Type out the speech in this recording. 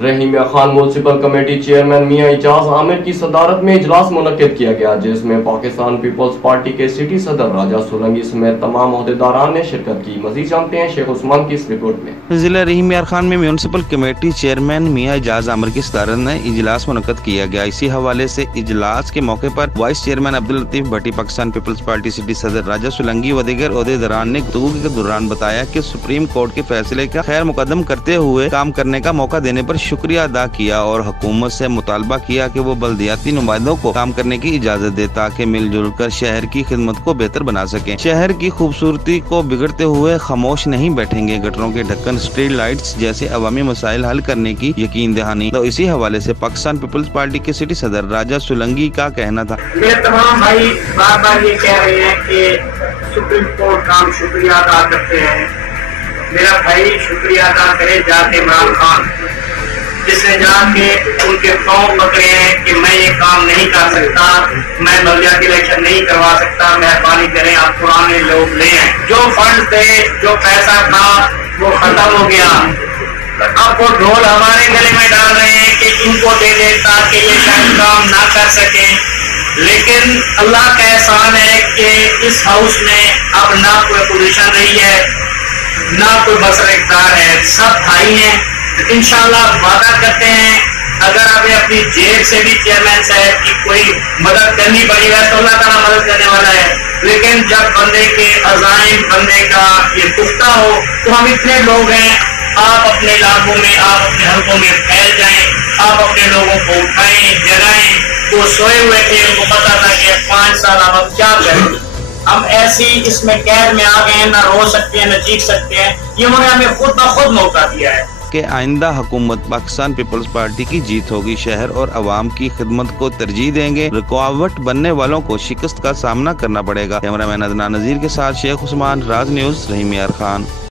رحیم یار Khan municipal committee chairman میاں اعجاز عامر کی صدارت میں اجلاس منعقد کیا گیا، جس میں پاکستان پیپلز پارٹی کے سٹی صدر راجہ سولنگی سمیت تمام عہدیداران نے شرکت کی۔ مزید جانتے ہیں شیخ عثمان کی اس رپورٹ میں۔ ضلع رحیم یار خان میں میونسپل کمیٹی چیئرمین میاں اعجاز عامر کی صدارت میں اجلاس منعقد کیا گیا۔ اسی حوالے سے اجلاس کے موقع پر وائس چیئرمین عبداللطیف بھٹی، پاکستان پیپلز پارٹی سٹی صدر راجہ سولنگی و دیگر عہدیداران نے گفتگو کے دوران بتایا کہ سپریم کورٹ کے فیصلے کا خیر مقدم کرتے ہوئے کام کرنے کا موقع دینے پر شکریہ ادا کیا اور حکومت سے مطالبہ کیا کہ وہ بلدیاتی نمائندوں کو کام کرنے کی اجازت دے تاکہ مل جل کر شہر کی خدمت کو بہتر بنا سکیں۔ شہر کی خوبصورتی کو بگڑتے ہوئے خاموش نہیں بیٹھیں گے۔ گٹروں کے ڈھکن، اسٹریٹ لائٹس جیسے عوامی مسائل حل کرنے کی یقین دہانی۔ تو اسی حوالے سے پاکستان پیپلز پارٹی کے سٹی صدر راجہ سولنگی کا کہنا تھا، یہ تمام بھائی بار بار یہ کہہ رہے ہیں کہ سپریم کورٹ کا ہم شکریہ ادا کرتے ہیں۔ میرا بھائی شکریہ ادا کرے جا کے عمران خان، جس نے جا کے ان کے پاؤں پکڑے ہیں کہ میں یہ کام نہیں کر سکتا، میں بلدیاتی الیکشن نہیں کروا سکتا، مہربانی کریں آپ پرانے لوگ لے آئیں۔ جو فنڈ تھے، جو پیسہ تھا وہ ختم ہو گیا، اب وہ ڈھول ہمارے گلے میں ڈال رہے ہیں کہ ان کو دے دے تاکہ یہ شاید کام نہ کر سکیں۔ لیکن اللہ کا احسان ہے کہ اس ہاؤس میں اب نہ کوئی پوزیشن رہی ہے، نہ کوئی بسر اقتدار ہے، سب بھائی ہیں۔ انشاءاللہ وعدہ کرتے ہیں اگر ہمیں اپنی جیب سے بھی چیئرمین صاحب کی کوئی مدد کرنی پڑے گا تو اللہ تعالیٰ مدد کرنے والا ہے، لیکن جب بندے کے عزائم، بندے کا یہ پختہ ہو تو ہم اتنے لوگ ہیں، آپ اپنے علاقوں میں، آپ اپنے حلقوں میں پھیل جائیں، آپ اپنے لوگوں کو اٹھائیں، جگائیں۔ وہ سوئے ہوئے تھے، ان کو پتا تھا کہ 5 سال اب کیا کریں، ہم ایسی اس میں قید میں آ گئے ہیں، نہ رو سکتے ہیں نہ چیخ سکتے ہیں۔ یہ انہوں نے ہمیں خود بخود موقع دیا ہے کہ آئندہ حکومت پاکستان پیپلز پارٹی کی جیت ہوگی۔ شہر اور عوام کی خدمت کو ترجیح دیں گے۔ رکاوٹ بننے والوں کو شکست کا سامنا کرنا پڑے گا۔ کیمرہ مین عدنان نذیر کے ساتھ شیخ عثمان، راز نیوز، رحیم یار خان۔